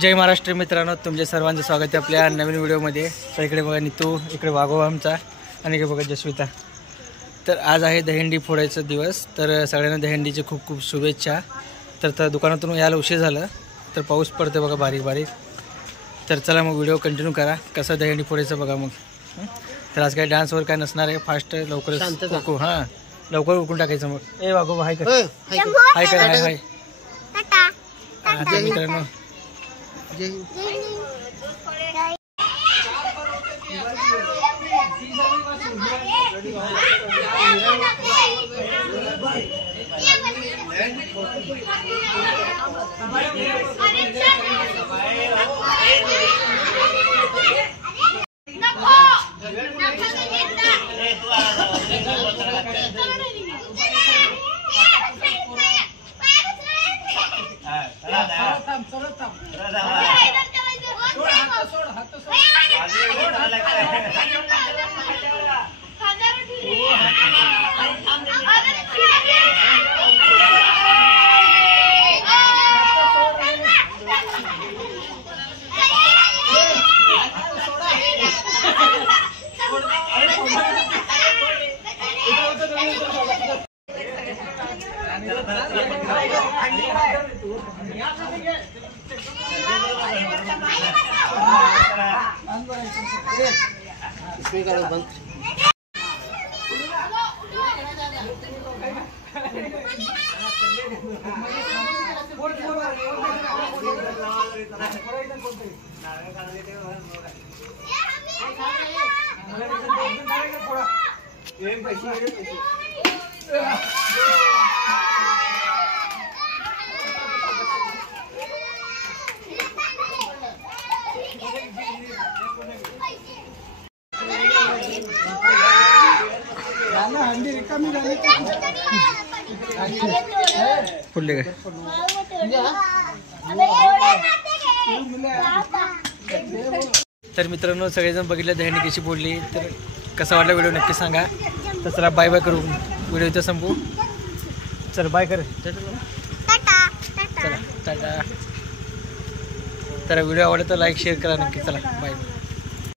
जय महाराष्ट्र मित्रांनो, तुमच्या सर्वांचं स्वागत आहे आपल्या नवीन व्हिडिओमध्ये। तर इकडे बघा नितू, इकडे वाघोबा आमचा, आणि इकडे बघा जस्विता। तर आज आहे दहीहंडी फोडायचा दिवस, तर सगळ्यांना दहीहंडीची खूप खूप शुभेच्छा। तर दुकानातून यायला उशीर झाला, तर पाऊस पडते बघा बारीक बारीक। तर चला मग व्हिडिओ कंटिन्यू करा, कसं दहीहंडी फोडायचं बघा मग। तर आज काही डान्सवर काय नसणार आहे, फास्ट लवकर हां लवकर उकळून टाकायचं मग। ए वाघोबा हाय कर, हाय कर, हाय हाय मित्रांनो। फुडले काय तर मित्रांनो, सगळेजण बघितलं दहीहंडी कशी फोडली, तर कसा वाटला व्हिडिओ नक्की सांगा। तर चला बाय बाय करू, व्हिडिओ इथं संपू। चल बाय कर, चला टाटा। तर व्हिडिओ आवडला तर लाईक शेअर करा नक्की। चला बाय बाय।